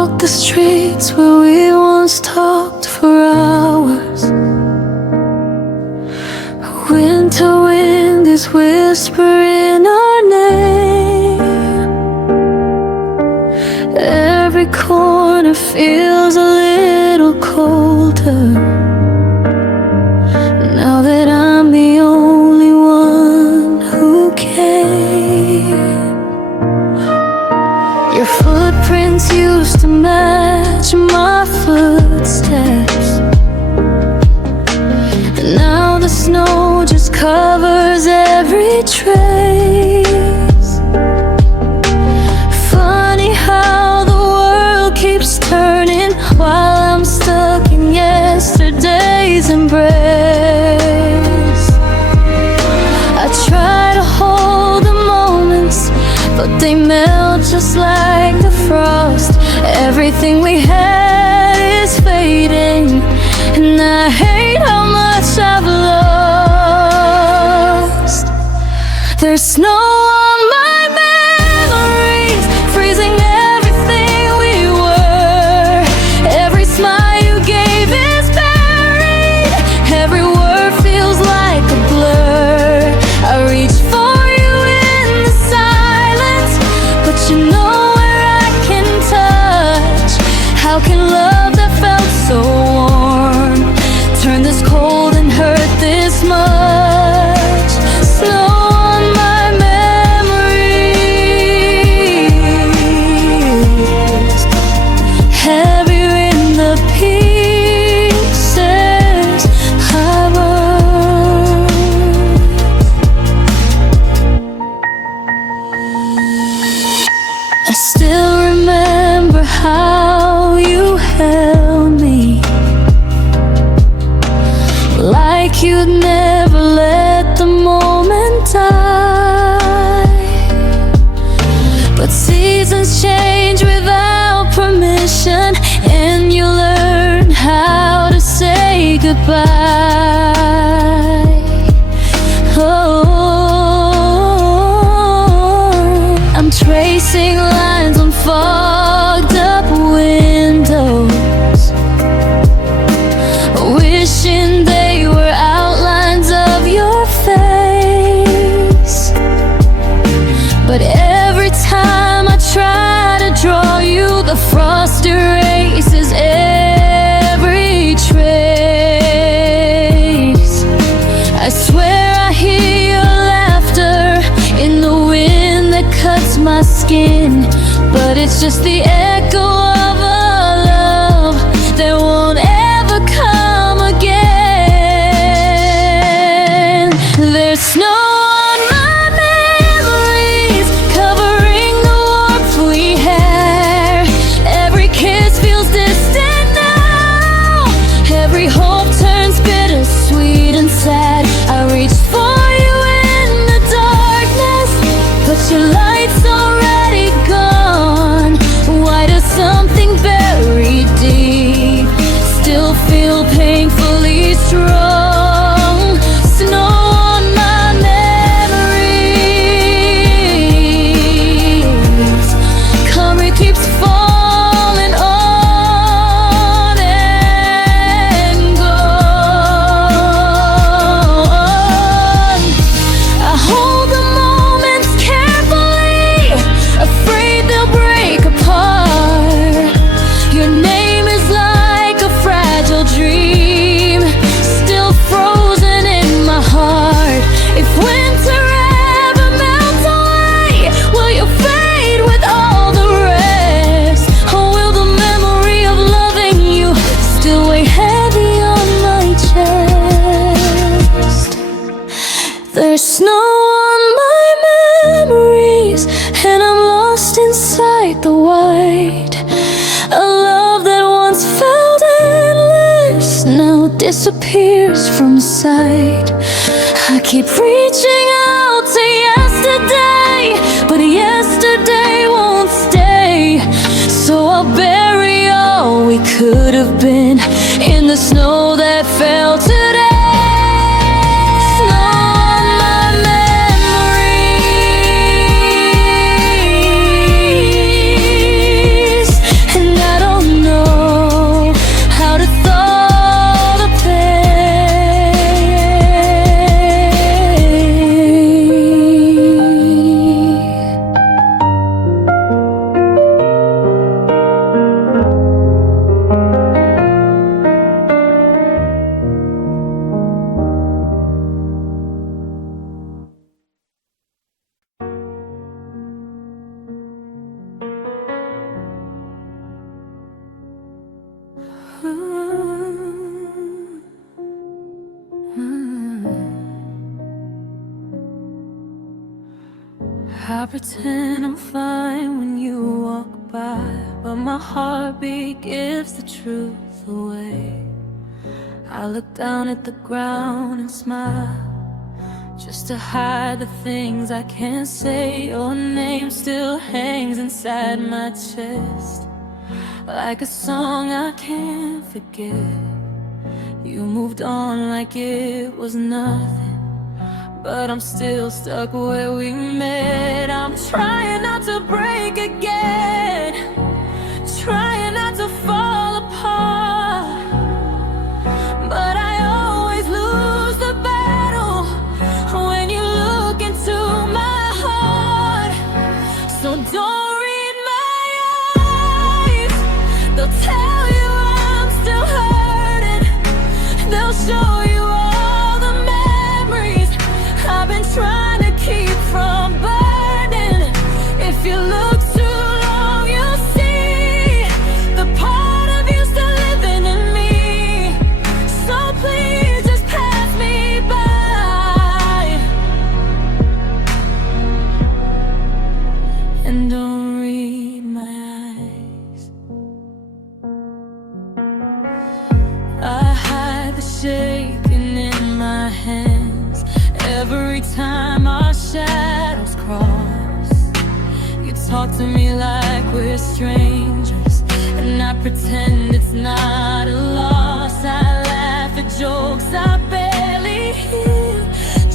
walk the streets where we once talked for hours. Winter wind is whispering our name. Every corner feels a little colder now that I'm the only one who came. Your footprints used to match my footsteps. Now the snow just covers every trace. Funny how the world keeps turning while I'm stuck in yesterday's embrace. I try to hold the moments, but they melt just like the frost. Everything we had is fading, and I hate how much I've lost. There's snow on my memories, freezing everything we were. Every smile you gave is buried, every word feels like a blur. I reach for you in the silence, but you know where I can touch. How can love that felt so warm turn this cold and hurt this much? Snow on my memories, heavier in the pieces I burn. I still remember how you held me, like you'd never let the moment die. But seasons change without permission, and you learn how to say goodbye. Oh, I'm tracing lines on fogged up windows, wishing they were outlines of your face. But every time I try to draw you, the frost erases every trace. I swear I hear your laughter in the wind that cuts my skin, but it's just the echo of a love that won't ever come again. There's snow on my memories, covering the warmth we had. Every kiss feels distant now, every hope turns bittersweet and sad. I reach for you in the darkness, but your light's already gone. Why does something buried deep still feel painfully strong? Snow on my memories, concrete keeps falling on and gone. I hold the moments carefully, afraid they'll break apart. Your name is like a fragile dream, still frozen in my heart. If winter ever melts away, will you fade with all the rest? Or will the memory of loving you still weigh heavy on my chest? There's snow on my memories, and I'm lost inside the white. A love that once felt endless now disappears from sight. I keep reaching out to yesterday, but yesterday won't stay. So I'll bury all we could have been in the snow that fell today. Snow on my memories, and I pretend I'm fine when you walk by, but my heartbeat gives the truth away. I look down at the ground and smile, just to hide the things I can't say. Your name still hangs inside my chest, like a song I can't forget. You moved on like it was nothing, but I'm still stuck where we met. I'm trying not to break again, trying not to fall apart, but I always lose the battle when you look into my heart. So don't read my eyes, they'll tell you I'm still hurting. They'll show you all the memories I've been trying to keep from burning. If you look too long, you'll see the part of you still living in me. So please just pass me by, and don't read my eyes. I hide the shaking in my hands every time our shadows cross. You talk to me like we're strangers, and I pretend it's not a loss. I laugh at jokes I barely hear,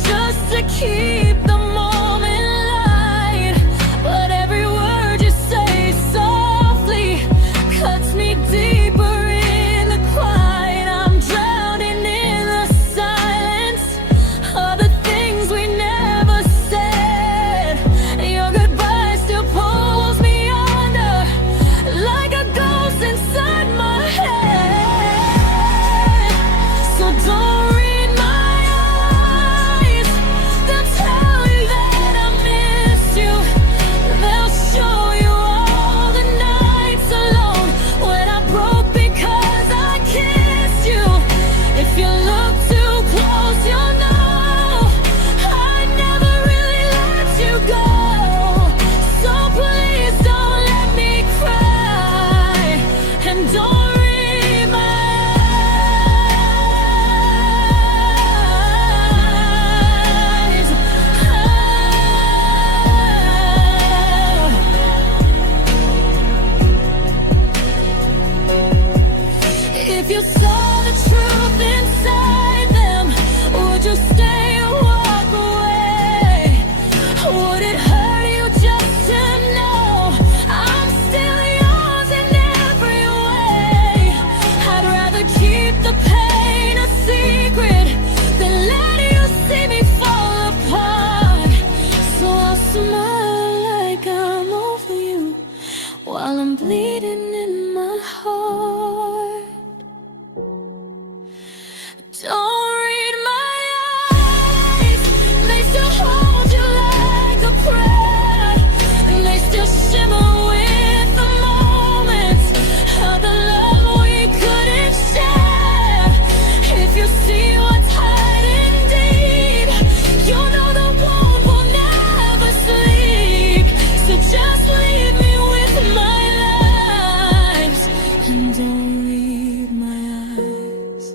just to keep the moment light. But every word you say softly cuts me deeper in the quiet. I'm drowning in the silence of the things we never said. Your goodbye still pulls me under, like a ghost inside my head. So don't read my eyes, they'll tell you that I miss you. They'll show you all the nights alone when I broke because I kissed you. If you look too close, you'll know I never really let you go. So please don't let me cry, and don't read my eyes. If you saw the truth inside them, would you stay or walk away? Would it hurt you just to know I'm still yours in every way? I'd rather keep the pain a secret than let you see me fall apart. So I'll smile like I'm over you while I'm bleeding in my heart. Don't read my eyes, they still hold you like a prayer. They still shimmer with the moments of the love we couldn't share. If you see what's hiding deep, you know the wound will never sleep. So just leave me with my lies, and don't read my eyes.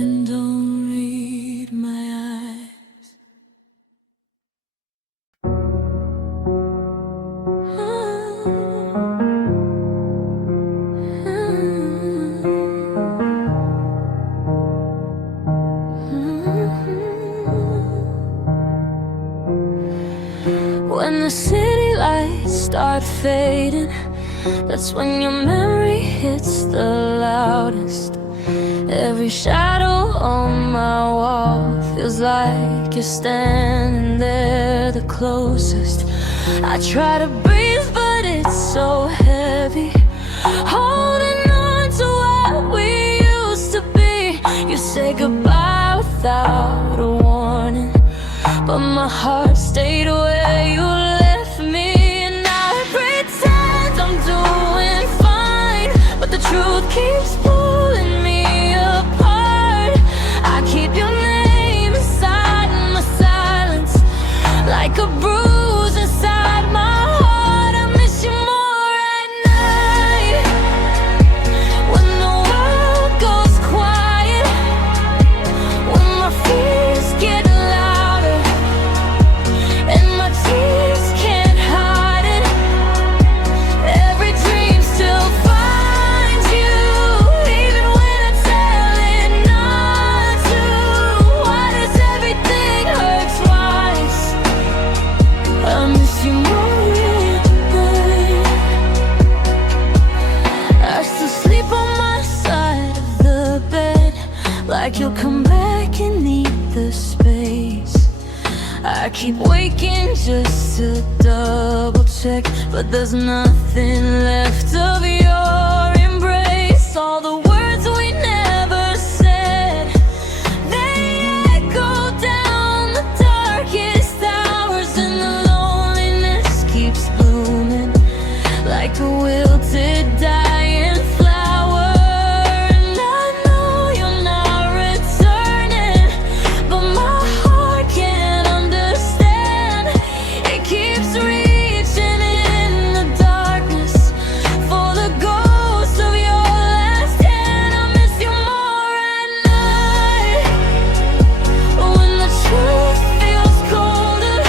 And don't read my eyes. When the city lights start fading, that's when your memory hits the loudest. Every shadow on my wall feels like you're standing there the closest. I try to breathe, but it's so heavy, holding on to what we used to be. You say goodbye without a warning, but my heart stayed where you left me. And I pretend I'm doing like you'll come back and need the space. I keep waking just to double check, but there's nothing left of your embrace. All the words we never said, they echo down the darkest hours, and the loneliness keeps blooming like a wilted dying flower. And I know you're not returning, but my heart can't understand. It keeps reaching in the darkness for the ghost of your last hand. I miss you more at night, when the truth feels colder,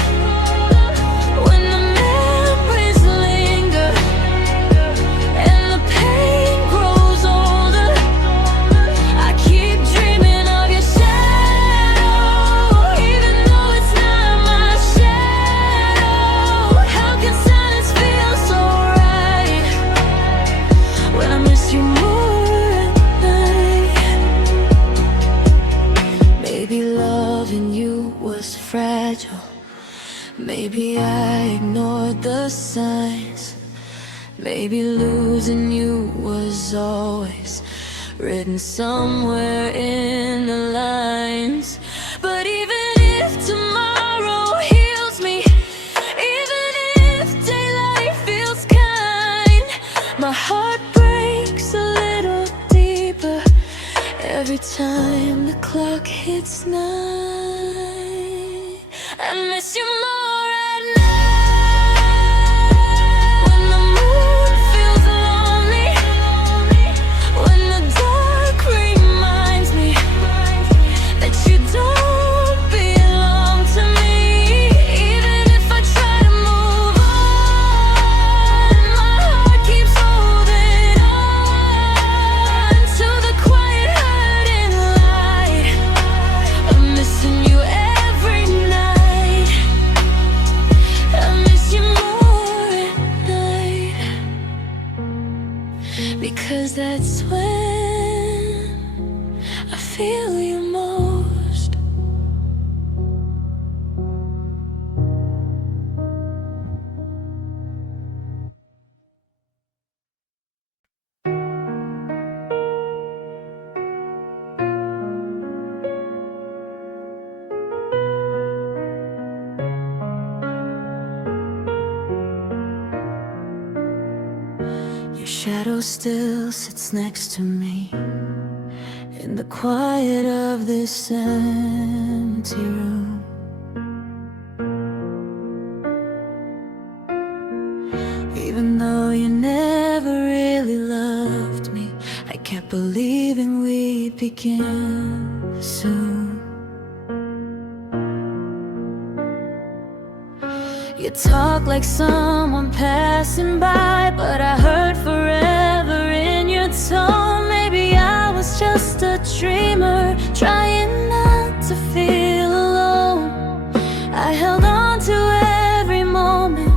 when the memories linger and the pain grows older. I keep dreaming of your shadow, even though it's not my shadow. How can silence feel so right when I miss you more at night? Maybe loving you was fragile, maybe I ignored the signs. Maybe losing you was always written somewhere in the lines. But even if tomorrow heals me, even if daylight feels kind, my heart breaks a little deeper every time the clock hits 9. I miss you more at night, when the moon feels lonely, when the dark reminds me that you don't belong to me. Even if I try to move on, my heart keeps holding on to the quiet hurting light. I'm missing you every night. I miss you more at night, because that's when I feel you most. Your shadow still sits next to me in the quiet of this empty room. Even though you never really loved me, I kept believing we'd begin soon. You talk like someone passing by, but I heard forever in your tone. Maybe I was just a dreamer, trying not to feel alone. I held on to every moment,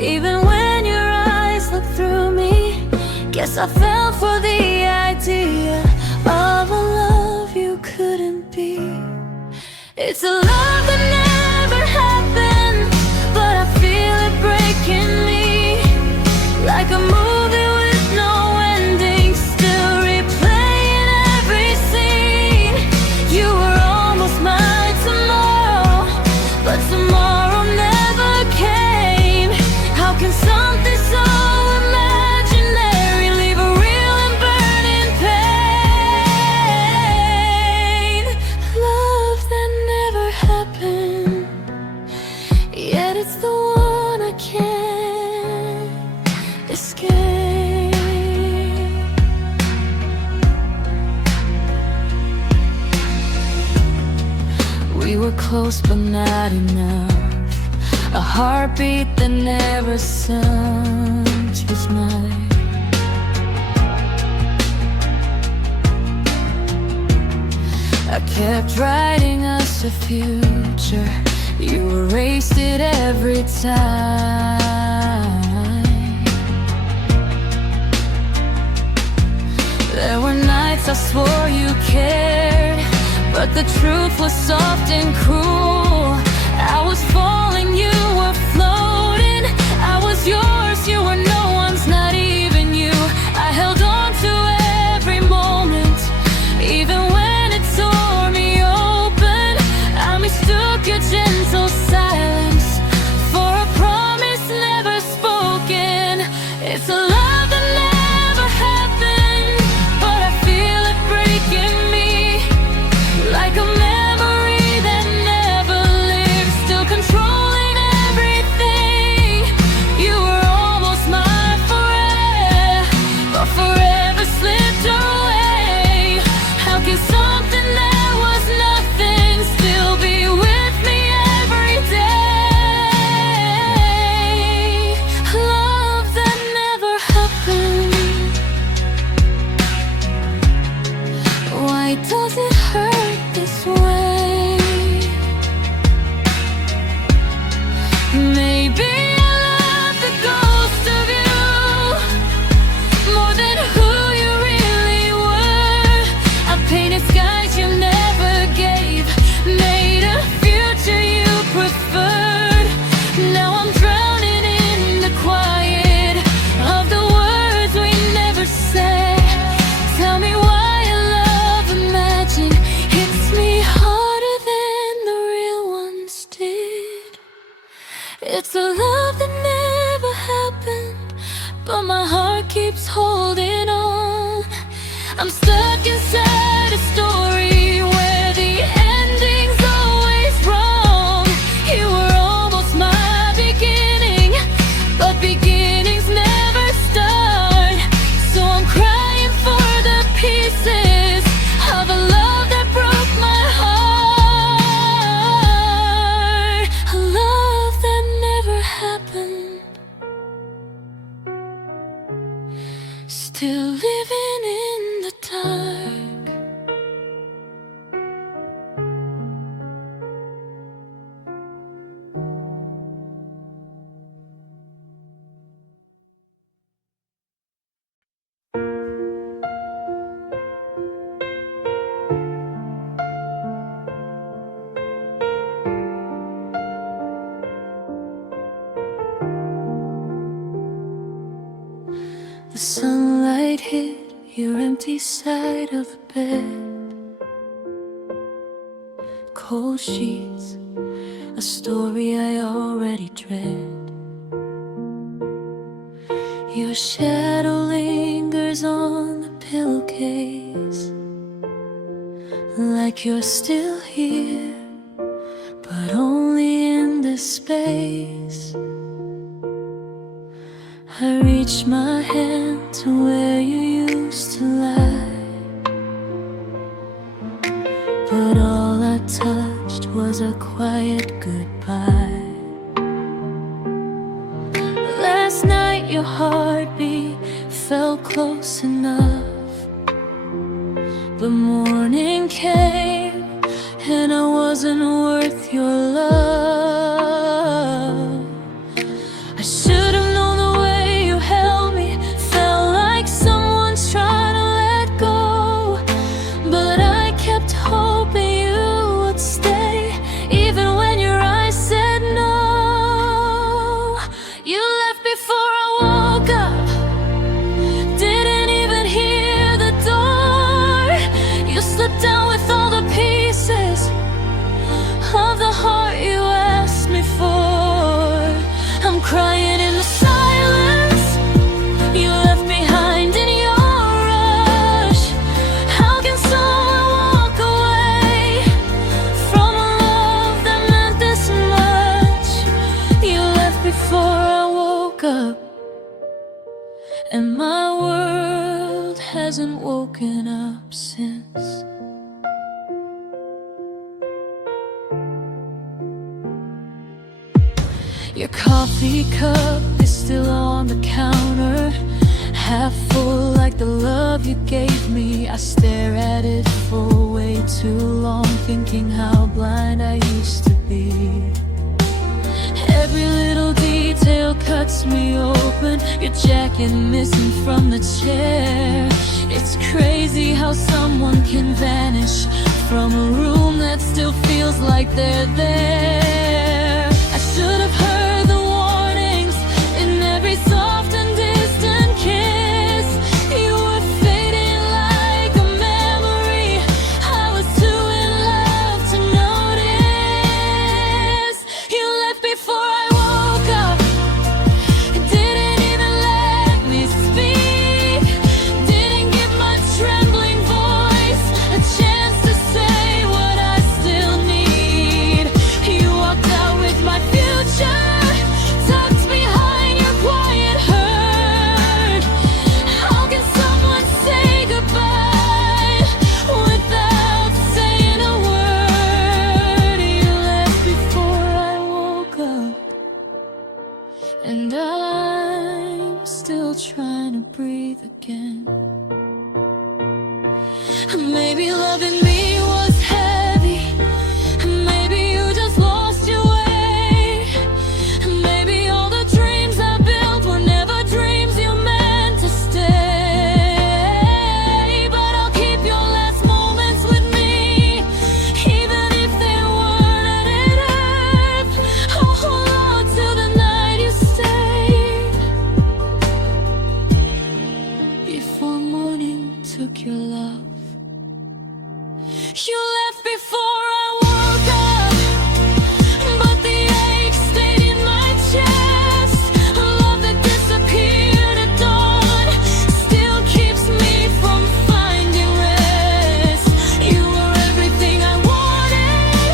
even when your eyes looked through me. Guess I fell for the idea of a love you couldn't be. It's a love that never happened, but I feel it breaking me like a movie with no ending, still replaying every scene. You were almost mine tomorrow, but tomorrow never came. How can something so imaginary leave a real and burning pain? Love that never happened, yet it's the one I can't escape. We were close but not enough, a heartbeat that never sunk to smile. I kept writing us a future, you erased it every time. There were nights I swore you cared, but the truth was soft and cruel. I was falling, you were floating. I was yours, you were no one's, not even you. I held on to every moment, even when it tore me open. I mistook your gentle silence for a promise never spoken. It's a love that never happened, but I feel it breaking me like a memory that never lived, still controlling everything. You were almost mine forever, but forever slipped away. How can something that was nothing still be with me every day? Love that never happened. Why does it hurt this way? Maybe I love the ghost of you more than who you really were. I painted skies you never gave, made a future you preferred. Now I'm drowning in the quiet of the words we never said. Tell me why a love imagined hits me harder than the real ones did. It's a love that never happened, but my heart keeps holding on. I'm stuck inside a story where the ending's always wrong. You were almost my beginning, but beginnings never start. So I'm crying for the pieces of a love that broke my heart. A love that never happened, still living in the dark. The sunlight hit your empty side of the bed. Cold sheets, a story I already dread. Your shadow lingers on the pillowcase, like you're still here, but only in this space. I reach my hand to where you used to lie, but all I touched was a quiet goodbye. Last night your heartbeat felt close enough, but morning came and I wasn't worth your love. I should have known the way you held me felt like someone's trying to let go, but I kept hoping you would stay, even when your eyes said no. You left before I woke up, didn't even hear the door. You slipped down with all the pieces of the heart you asked me for. I'm crying in the silence you left behind in your rush. How can someone walk away from a love that meant this much? You left before I woke up, and my world hasn't woken up since. Your coffee cup is still on the counter, half full like the love you gave me. I stare at it for way too long, thinking how blind I used to be. Every little detail cuts me open, your jacket missing from the chair. It's crazy how someone can vanish from a room like they're there. I should have heard the warnings in every soft and distant kiss. You were fading like a memory. I was too in love to notice. You left before I woke up. Didn't even let me speak. Didn't give my trembling voice a chance to say what I still need. You walked out with my future, tucked behind your quiet hurt. How can someone say goodbye without saying a word? You left before I woke up, and I'm still trying to breathe again. Maybe loving me was heavy. Maybe you just lost your way. Maybe all the dreams I built were never dreams you meant to stay. But I'll keep your last moments with me, even if they weren't ended up. I'll hold on till the night you stayed, before morning took your love. You left before I woke up, but the ache stayed in my chest. A love that disappeared at dawn still keeps me from finding rest. You were everything I wanted,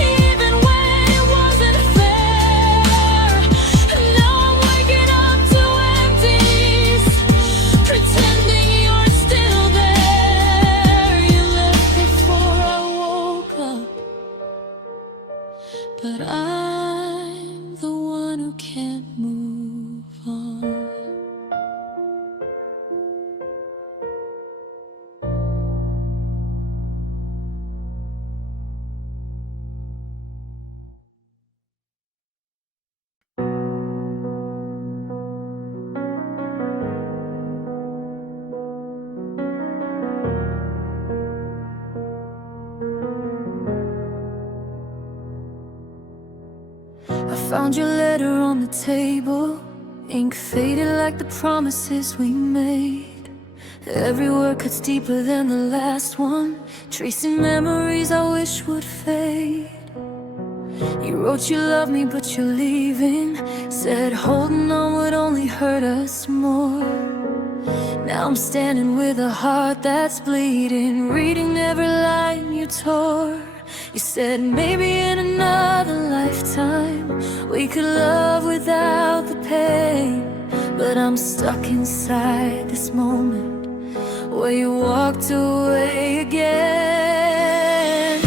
even when it wasn't fair. Now I'm waking up to empties, pretending you're still there. You left before I woke up, but I'm the one who can't move on. I found your letter on the table, ink faded like the promises we made. Every word cuts deeper than the last one, tracing memories I wish would fade. You wrote you love me but you're leaving, said holding on would only hurt us more. Now I'm standing with a heart that's bleeding, reading every line you tore. You said maybe in another lifetime we could love without the pain. But I'm stuck inside this moment where you walked away again.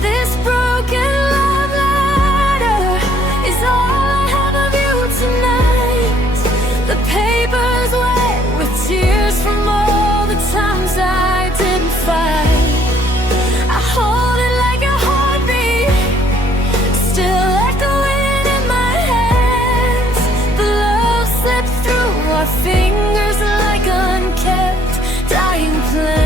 This broken love letter is all I have of you tonight. The paper's wet with tears from all the times I didn't fight. I hold it like a heartbeat, still echoing in my hands. The love slipped through our fingers like unkept dying plans.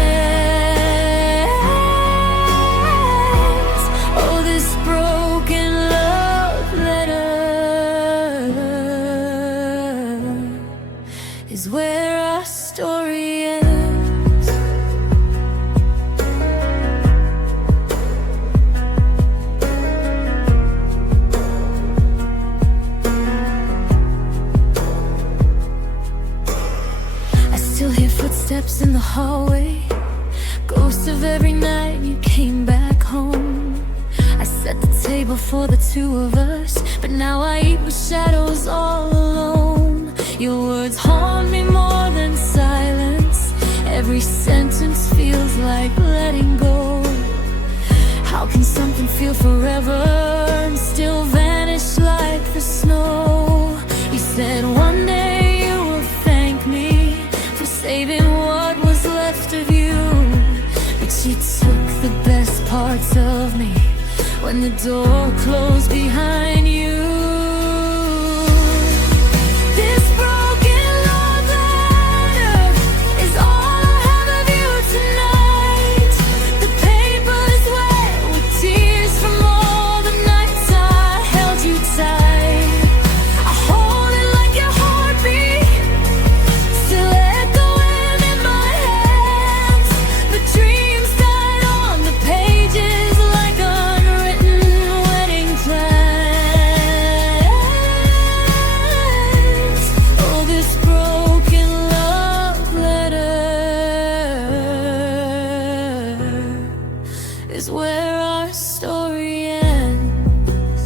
Oh, this broken love letter is where our story ends. Footsteps in the hallway, ghost of every night you came back home. I set the table for the two of us, but now I eat with shadows all alone. Your words haunt me more than silence. Every sentence feels like letting go. How can something feel forever and still vanish like the snow? You said one day you will thank me for saving what was left of you, but you took the best parts of me when the door closed behind you. This broken love letter is all I have of you tonight. The paper's wet with tears is where our story ends.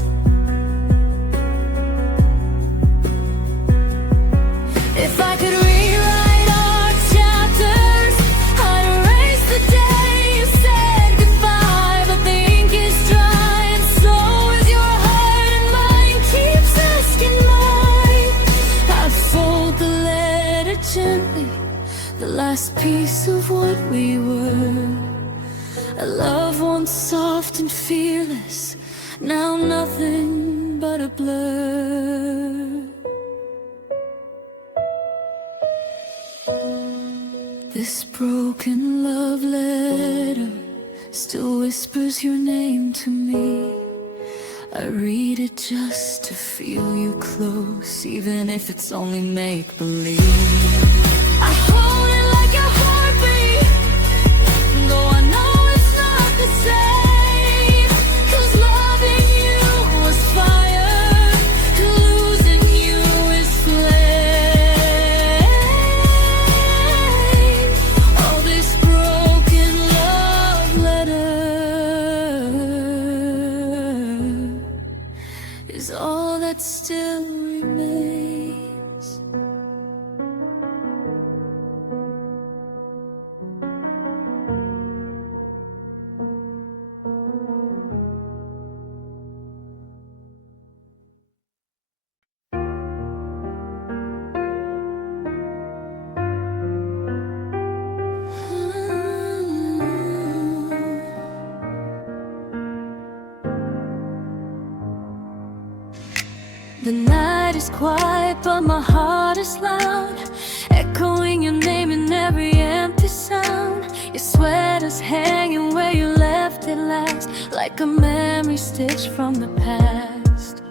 If I could rewrite our chapters, I'd erase the day you said goodbye. But the ink is dry and so is your heart, and mine keeps asking mine. I'd fold the letter gently, the last piece of what we were. A love once soft and fearless, now nothing but a blur. This broken love letter still whispers your name to me. I read it just to feel you close, even if it's only make-believe. I hold it like a heartbeat, though I know it's not the same. 'Cause loving you was fire, losing you is flame. All this broken love letter is all that still remains. The night is quiet, but my heart is loud, echoing your name in every empty sound. Your sweater's hanging where you left it last, like a memory stitched from the past.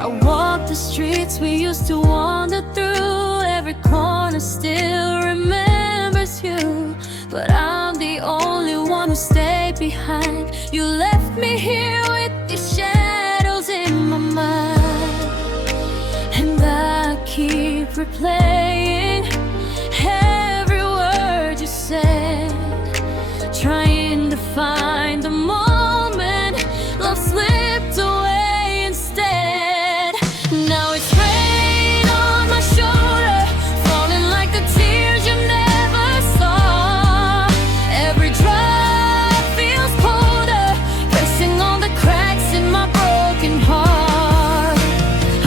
I walk the streets we used to wander through, every corner still remembers you. But I'm the only one who stayed behind. You left me here with these shadows in my mind, and I keep replaying every word you said, trying to find the moment love slipped away instead. Now it's rain on my shoulder, falling like the tears you never saw. Every drop feels colder, pressing on the cracks in my broken heart.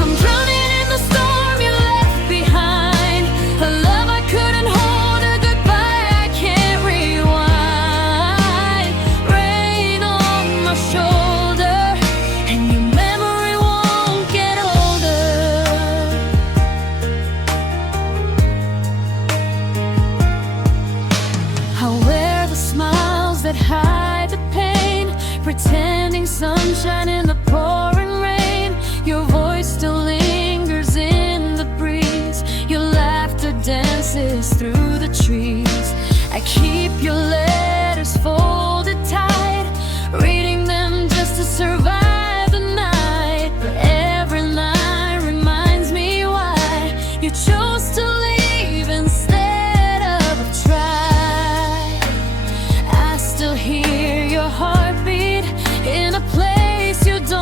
I'm drowning in the storm you left behind, a love I couldn't hold, a goodbye I can't rewind. Rain on my shoulder, and your memory won't get older. I wear the smiles that hide the pain, pretending sunshine in the pouring rain. Your voice still lingers in the breeze, your laughter dances through the trees. I keep your letters folded tight, reading them just to survive the night. But every line reminds me why you chose to leave instead of try. I still hear your heartbeat in a place you don't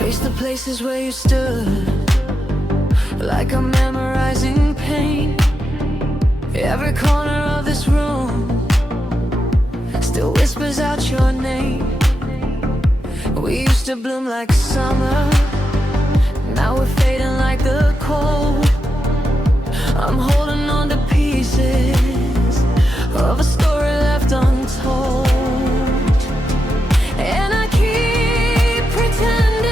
Trace the places where you stood, like I'm memorizing pain. Every corner of this room still whispers out your name. We used to bloom like summer, now we're fading like the cold. I'm holding on to pieces of a story left untold. And I keep pretending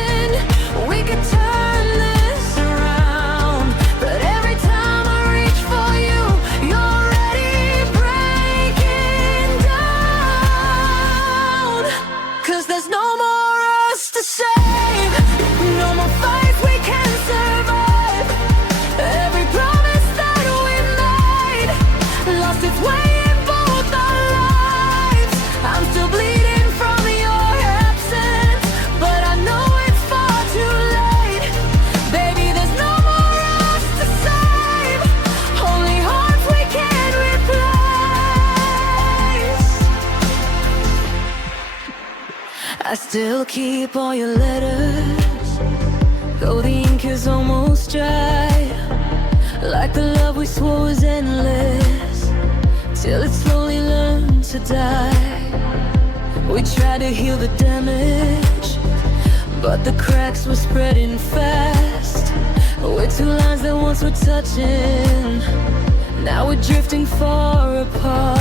we could turn this around, but every time I reach for you, you're already breaking down. 'Cause there's no more us to save, no more fights we can survive. Every promise that we made lost its way in both our lives. I'm still bleeding from your absence, but I know it's far too late. Baby, there's no more us to save, only hearts we can replace. I still keep all your letters, though the ink is almost dry. Like the love we swore was endless, till it slowly learned to die. We tried to heal the damage, but the cracks were spreading fast. We're two lines that once were touching, now we're drifting far apart.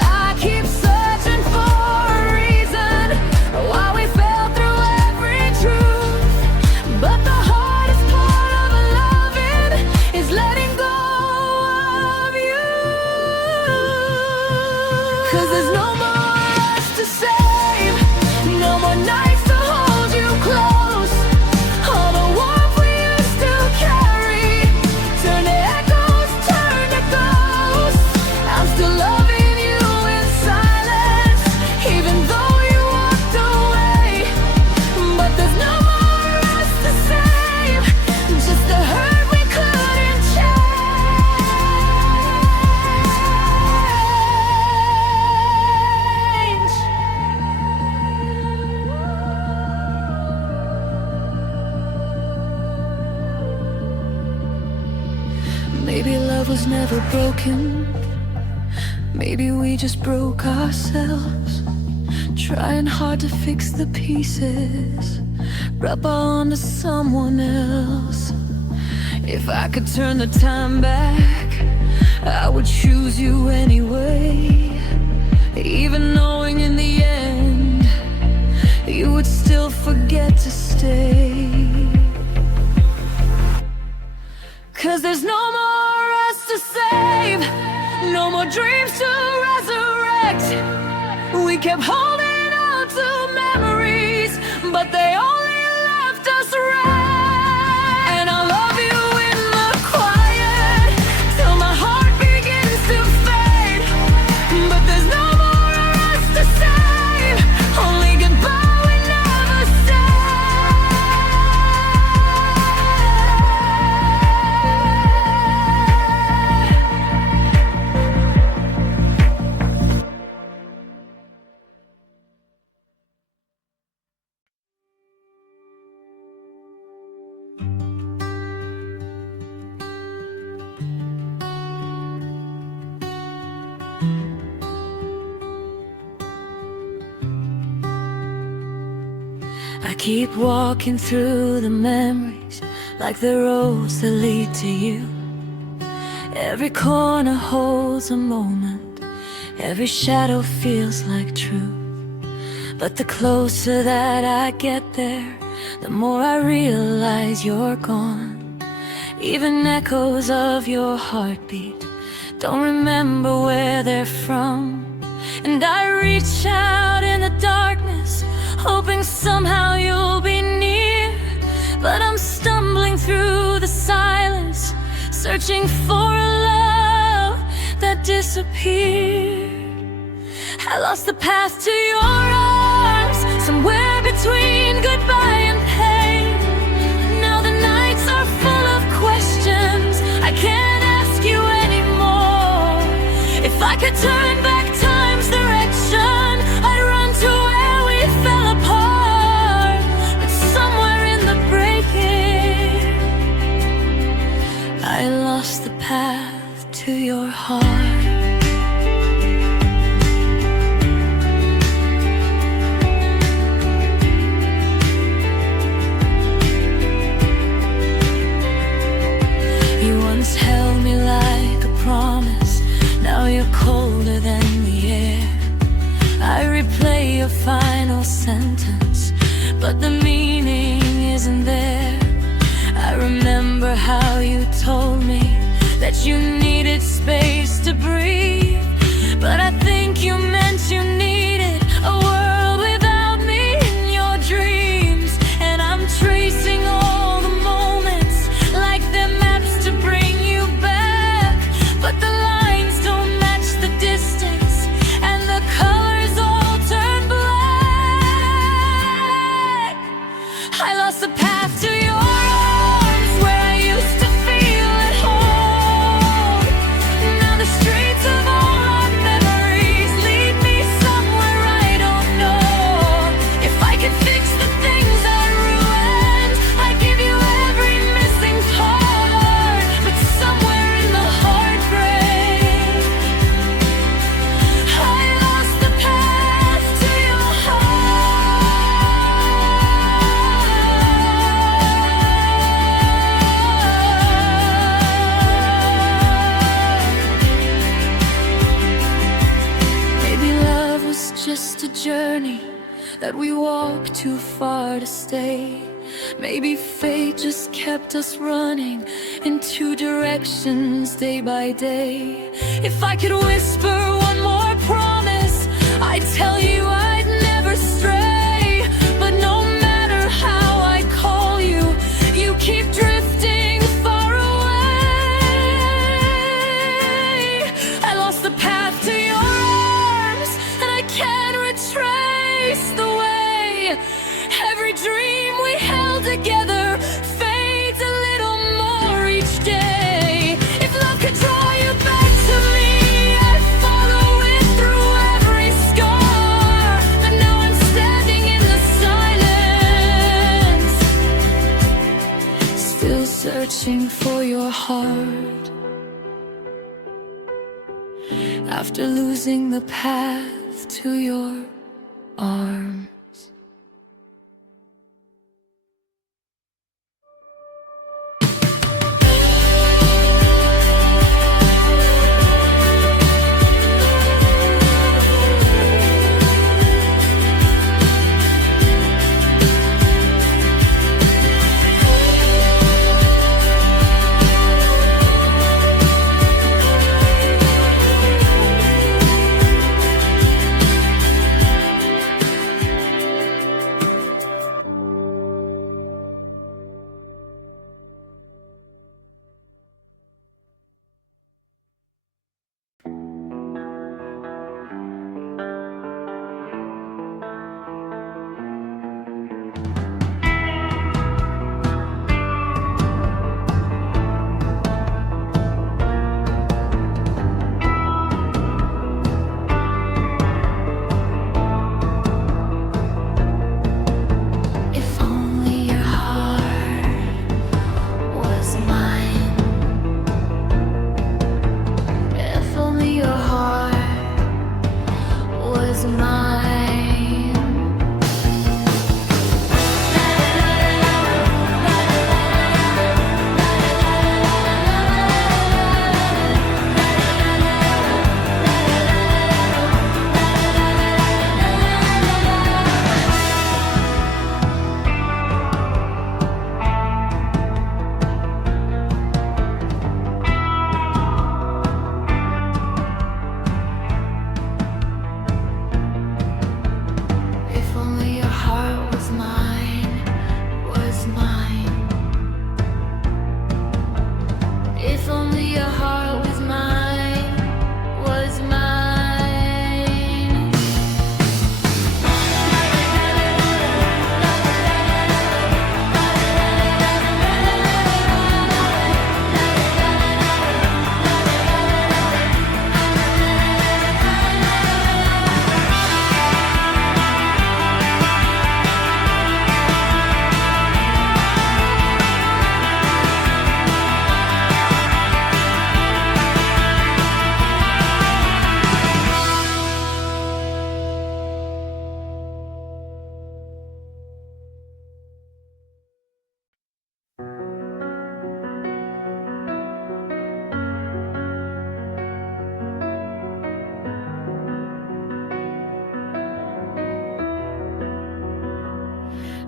I keep searching for a reason why we fell through every truth, but the hardest part of loving is letting go of you. 'Cause there's no more us to save, no more nights to hold you close. All the warmth we used to carry turn to echoes, turn to ghosts. I'm still loving you in silence, even though you walked away. But there's no more us to save, just the hurt we couldn't change. Maybe love was never broken, maybe we just broke ourselves, trying hard to fix the pieces, rub onto someone else. If I could turn the time back, I would choose you anyway, even knowing in the end you would still forget to stay. 'Cause there's no more us to save, no more dreams to resurrect. We kept holding on to memories, but they only left us wrecked. And I love you in the quiet, till my heart begins to fade. But there's no more us to save, only goodbye we never say. I keep walking through the memories like the roads that lead to you. Every corner holds a moment, every shadow feels like truth. But the closer that I get there, the more I realize you're gone. Even echoes of your heartbeat don't remember where they're from. And I reach out in the darkness, hoping somehow you'll be near. But I'm stumbling through the silence, searching for a love that disappeared. I lost the path to your arms, somewhere between goodbye and pain. Now the nights are full of questions I can't ask you anymore. If I could turn back time's direction, I'd run to where we fell apart. sentence, but the meaning isn't there. I remember how you told me that you needed space to breathe, but I think you meant you needed a world without me in your dreams. And I'm tracing all the moments like they're maps to bring you back, but the lines don't match the distance and the colors all turn black. I lost the path to your arms where I used to feel at home. Now the streets of all our memories lead me somewhere I don't know. If I could fix the things I ruined, I'd give you every missing part. But somewhere in the heartbreak, I lost the path to your heart. Maybe love was just a journey that we walked too far to stay. Maybe fate just kept us running in two directions day by day. If I could whisper one more promise, I'd tell you I'd never stray. But no matter how I call you, you keep drifting far away. I lost the path to your arms, and I can't retrace the way. Every dream we held together fades a little more each day. If love could draw you back to me, I'd follow it through every scar. But now I'm standing in the silence, still searching for your heart. After losing the path to your arms.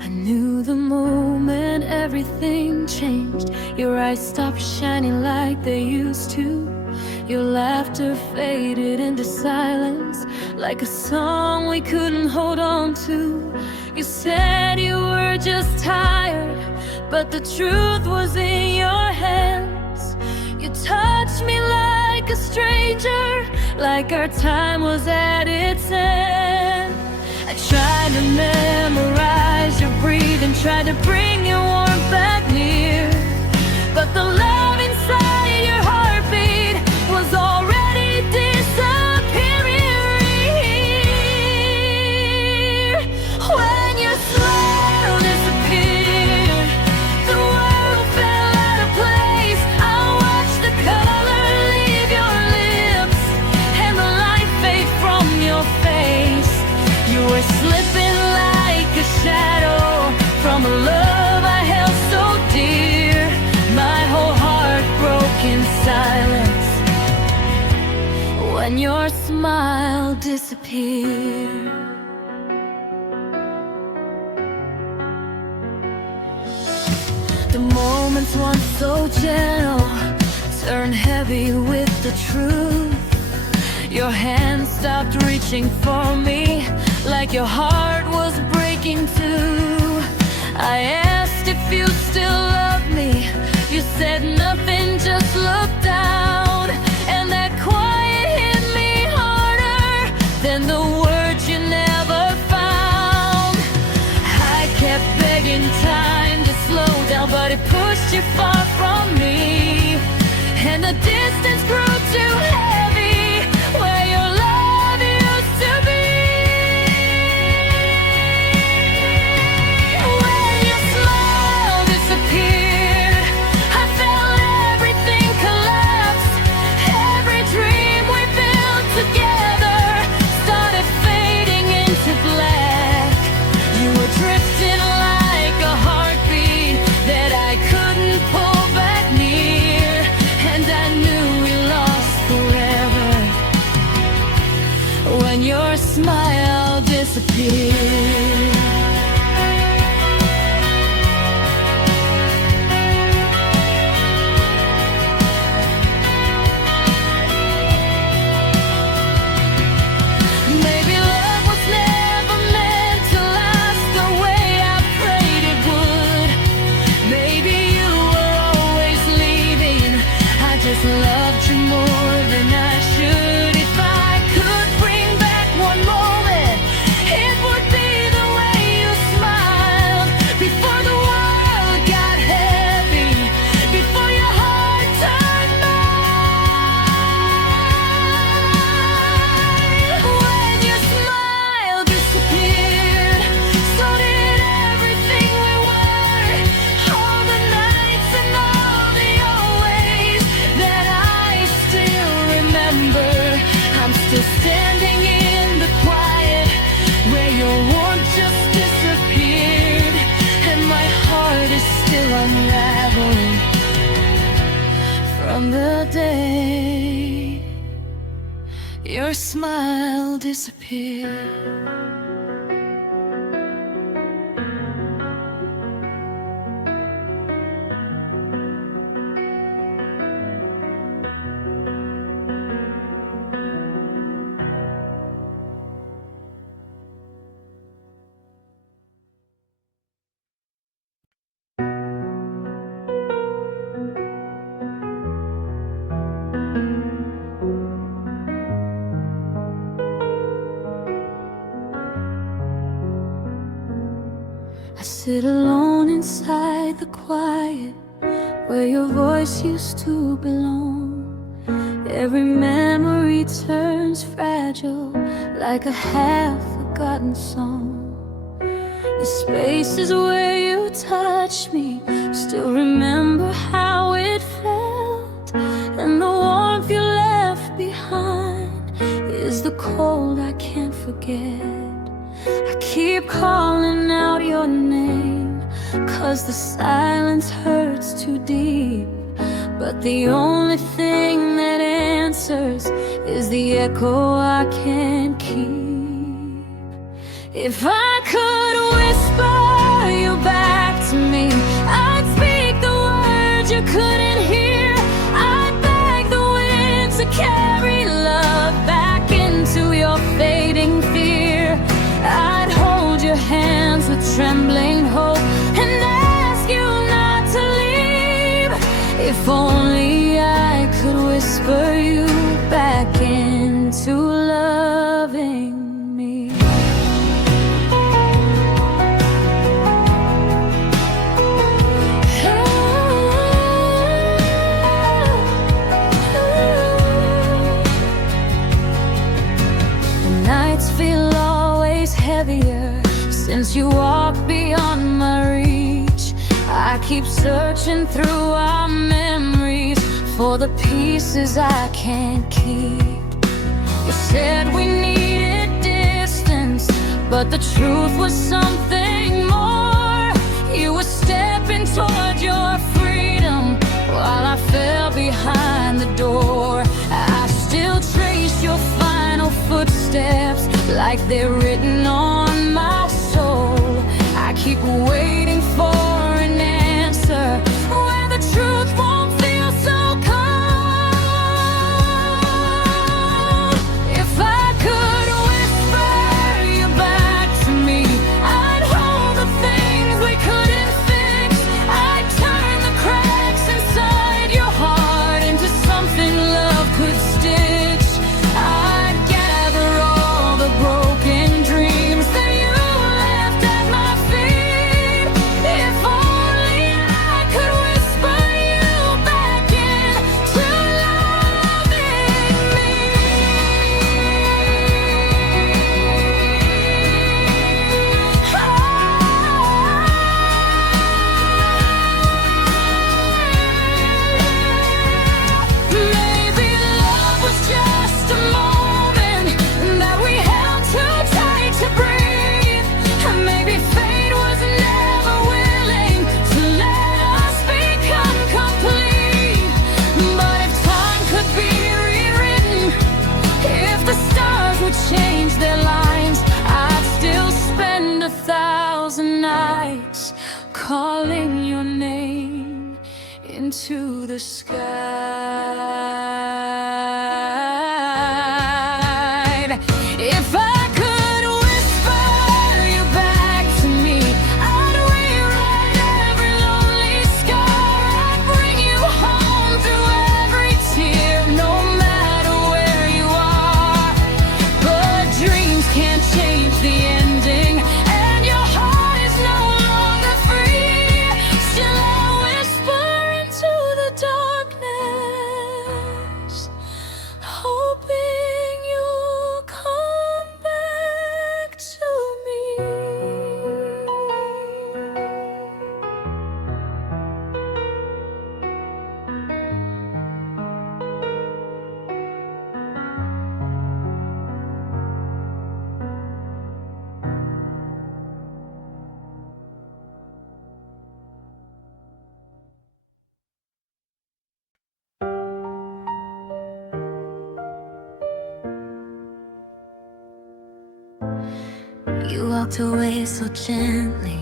I knew the moment everything changed. Your eyes stopped shining like they used to. Your laughter faded into silence, like a song we couldn't hold on to. You said you were just tired, but the truth was in your hands. You touched me like a stranger, like our time was at its end. I tried to memorize your breathing, tried to bring your warmth back near, but the love inside your heartbeat was already disappearing. When your smile disappeared, the world fell out of place. I watched the color leave your lips and the light fade from your face. You were slipping like a shadow from a love I held so dear. My whole heart broke in silence when your smile disappeared. The moments once so gentle turned heavy with the truth. Your hand stopped reaching for me, like your heart was breaking too. I asked if you still loved me. You said nothing, just look down. And that quiet hit me harder than the words you never found. I kept begging time to slow down, but it pushed you far from me, and the distance grew too heavy where your love used to be. When your smile disappeared, I felt everything collapse. Every dream we built together started fading into black. You were drifting like a heartbeat that I couldn't pull back near, and I knew we lost forever when your smile disappeared. Maybe love was never meant to last the way I prayed it would. Maybe you were always leaving. I just loved you more than I should. If I could bring back one moment, it would be the way you smiled before the world got heavy, before your heart turned mine. When your smile disappeared, so did everything we were. All the nights and all the always that I still remember. I'm still standing in the quiet where your warmth just disappeared, and my heart is still unraveling from the day your smile disappeared. I sit alone inside the quiet where your voice used to belong. Every memory turns fragile like a half-forgotten song. The spaces where you touched me, still remember how it felt. And the warmth you left behind is the cold I can't forget. I keep calling out your name, 'cause the silence hurts too deep. But the only thing that answers is the echo I can't keep. If I could whisper trembling hope and ask you not to leave. If only I could whisper you back into loving me. The nights feel always heavier since you walked beyond my reach. I keep searching through our memories for the pieces I can't keep. You said we needed distance, but the truth was something more. You were stepping toward your freedom while I fell behind the door. I still trace your final footsteps like they're written on my soul. I keep waiting for an answer where the truth won't feel so cold. If I could whisper you back to me, I'd hold the things we couldn't fix. I'd turn the cracks inside your heart into something love could stitch. I'd gather all the broken dreams that you left at my feet. If only I could whisper you back into loving me. Maybe love was just a moment that we held too tight to breathe. Maybe fate was never willing to let us become complete. But if time could be rewritten, if the stars would change their lines, I'd still spend 1,000 nights calling your name into the sky. If I could whisper you back to me, I'd rewrite every lonely scar. I'd bring you home through every tear, no matter where you are. But dreams can't change the ending, and your heart is no longer free. Still I whisper into the darkness, hoping you'll come back to me. You walked away so gently,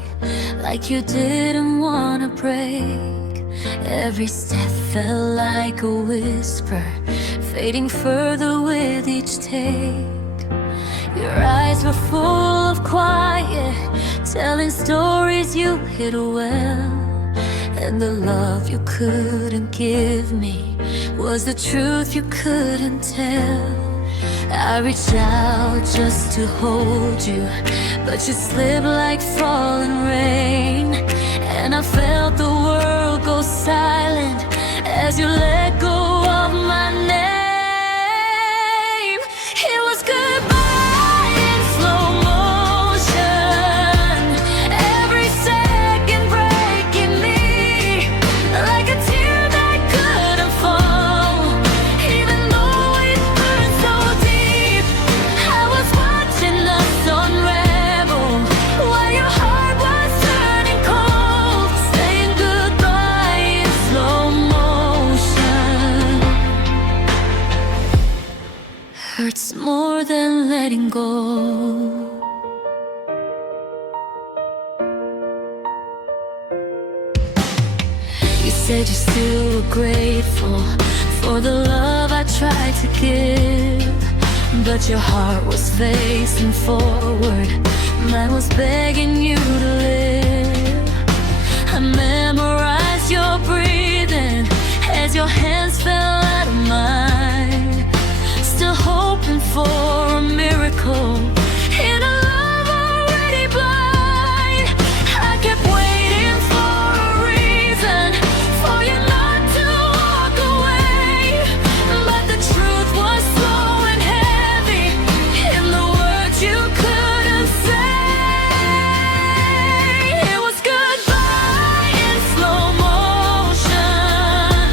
like you didn't want to break. Every step felt like a whisper, fading further with each take. Your eyes were full of quiet, telling stories you hid well. And the love you couldn't give me was the truth you couldn't tell. I reached out just to hold you, but you slipped like falling rain. And I felt the world go silent as you let go of my name. It was goodbye in slow motion, every second breaking me like a tear that couldn't fall, even though it burned so deep. I was watching us unravel while your heart was turning cold, saying goodbye in slow motion. Hurts more than letting go. You said you still were grateful for the love I tried to give, but your heart was facing forward, I was begging you to live. I memorized your breathing as your hands fell out of mine, still hoping for a miracle in a love already blind. I kept waiting for a reason for you not to walk away, but the truth was slow and heavy in the words you couldn't say. It was goodbye in slow motion,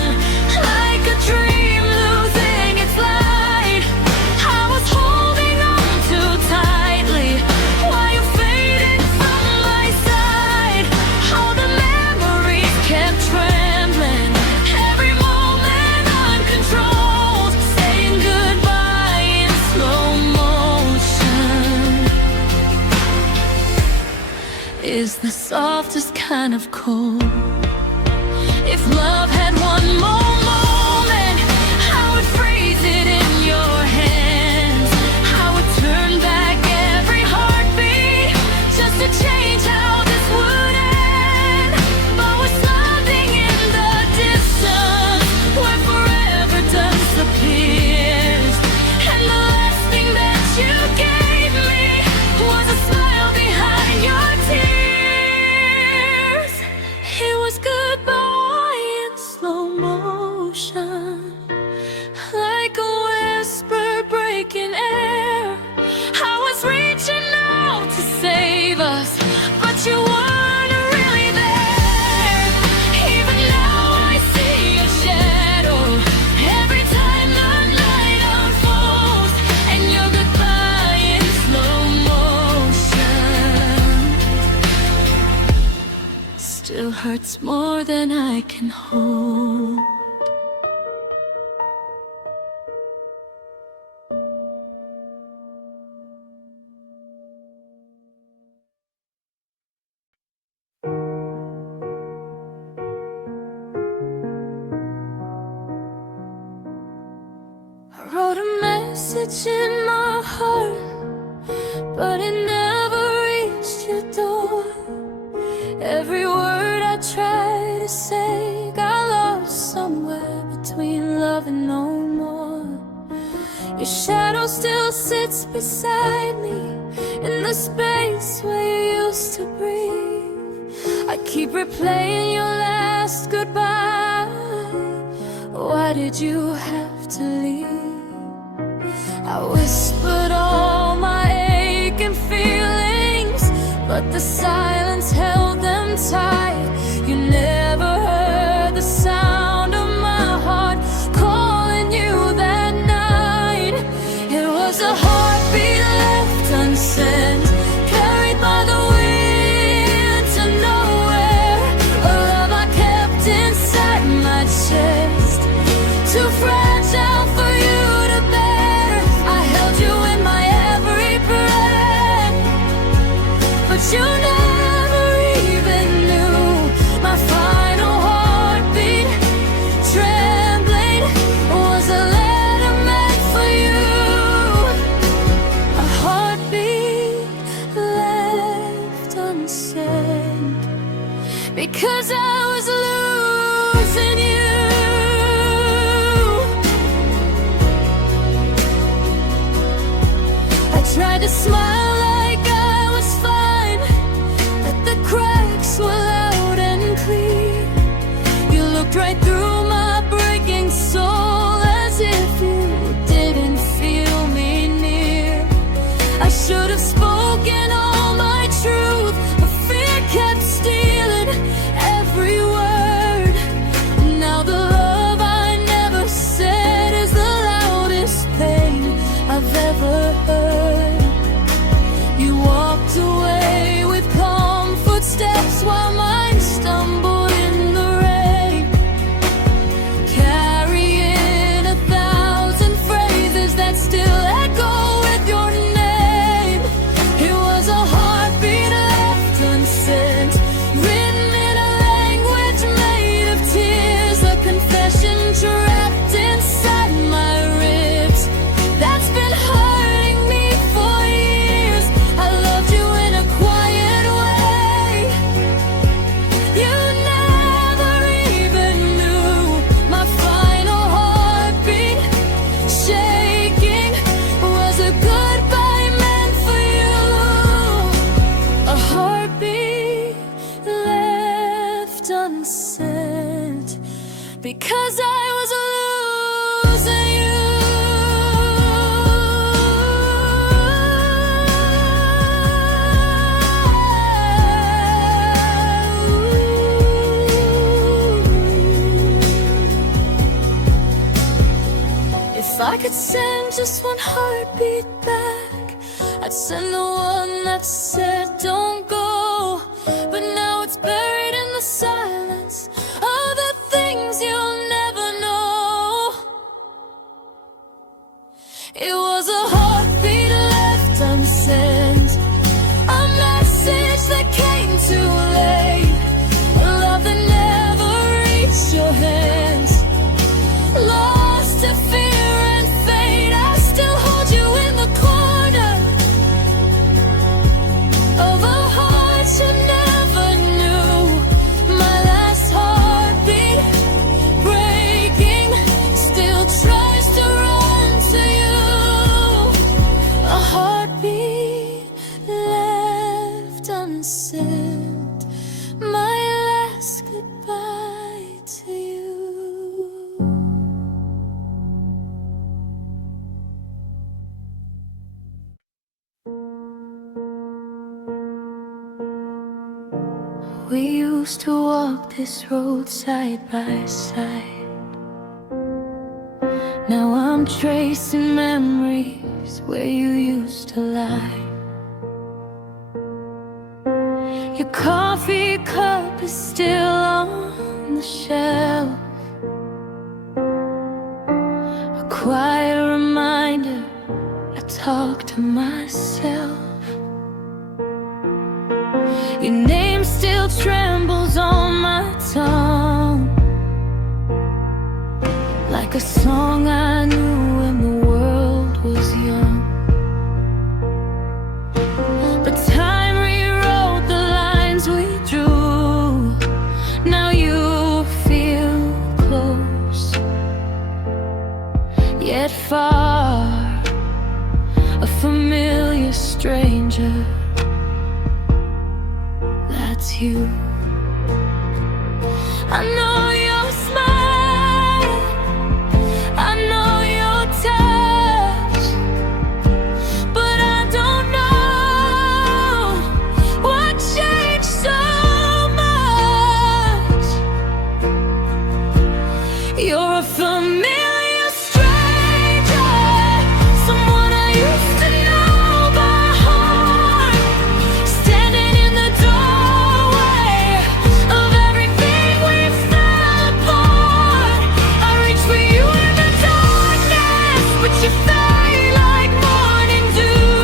like a dream losing its light. I was holding on too tightly while you faded from my side. All the memories kept trembling, every moment uncontrolled, saying goodbye in slow motion. Is the softest kind of cold. If love had one more moment, I would freeze it in your hands. I would turn back every heartbeat just to change how this would end. But with something in the distance where forever disappears, and the last thing that you gave me was a smile behind your tears. It was goodbye in slow motion, like a whisper breaking air. I was reaching out to save us, but you weren't really there. Even now I see your shadow every time the night unfolds, and your goodbye in slow motion still hurts more than I can hold. I wrote a message in my heart, but it never reached your door. Every word I tried to say got lost somewhere between love and no more. Your shadow still sits beside me in the space where you used to breathe. I keep replaying your last goodbye. Why did you have to leave? I whispered all my aching feelings, but the silence held them tight. You never heard the sound of my heart calling you that night. It was a heartbeat left unsent, carried by the wind to nowhere. A love I kept inside my chest, too fragile for you to bear. I held you in my every breath, but you never even knew my final heartbeat trembling was a letter meant for you. A heartbeat left unsent because I was losing you. I tried to smile like I was fine, but the cracks were loud and clear. You looked right through my breaking soul as if you didn't feel me near. I should have spoken all my truth, but fear kept stealing every word. Now the love I never said is the loudest pain I've ever heard. You walked away with calm footsteps while mine stumbled in the rain, carrying 1,000 phrases that still echo with your name. It was a heartbeat left unsent, written in a language made of tears, a confession trapped inside my ribs that's been hurting me for years. I loved you in a because I was losing you. If I could send just one heartbeat back, I'd send the one that said don't go. But now it's buried in the silence of the things you'll never know. It was a heartbeat left unsent, a message that came too late, a love that never reached your hands. Lost to fear and fate, I still hold you in the corner of a heart you never knew. My last heartbeat breaking still tries to run to you. A heartbeat left unsent, my last goodbye to you. We used to walk this road side by side. Now I'm tracing memories where you used to lie. Your coffee cup is still on the shelf, a quiet reminder I talk to myself. Your name still trembles on my tongue, like a song I knew when the world was young. But time rewrote the lines we drew. Now you feel close, yet far, a familiar stranger. That's you. I know your smile, I know your touch, but I don't know what changed so much. You're a familiar stranger, someone I used to know by heart, standing in the doorway of everything we fell apart. I reach for you in the darkness, but you fade like morning dew.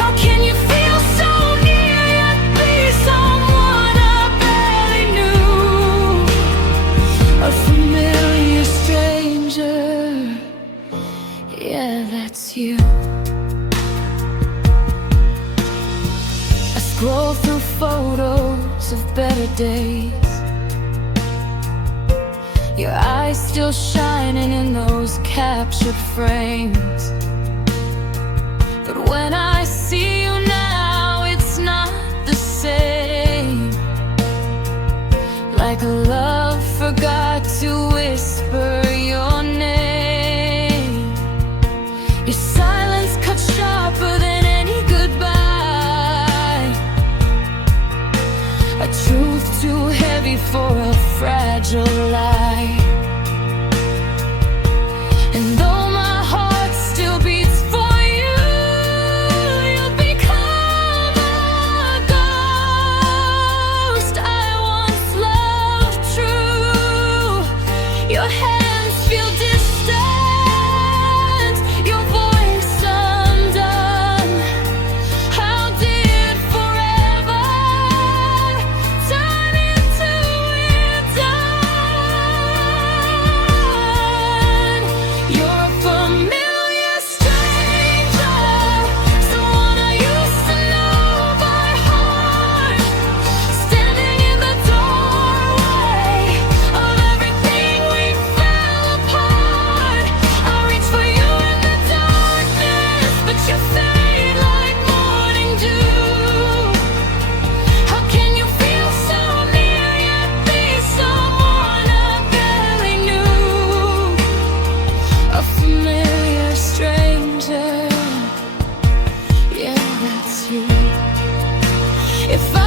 How can you feel so near yet be someone I barely knew? A familiar stranger, yeah, that's you. I scroll through photos of better days, your eyes still shining in those captured frames. But when I see you now, it's not the same. Like a love forgot to whisper your name. Your silence cut sharper than any goodbye, a truth too heavy for a fragile lie. And though my heart still beats for you, you've become a ghost I once loved true. Your hands feel distant, your voice undone. How did forever turn into If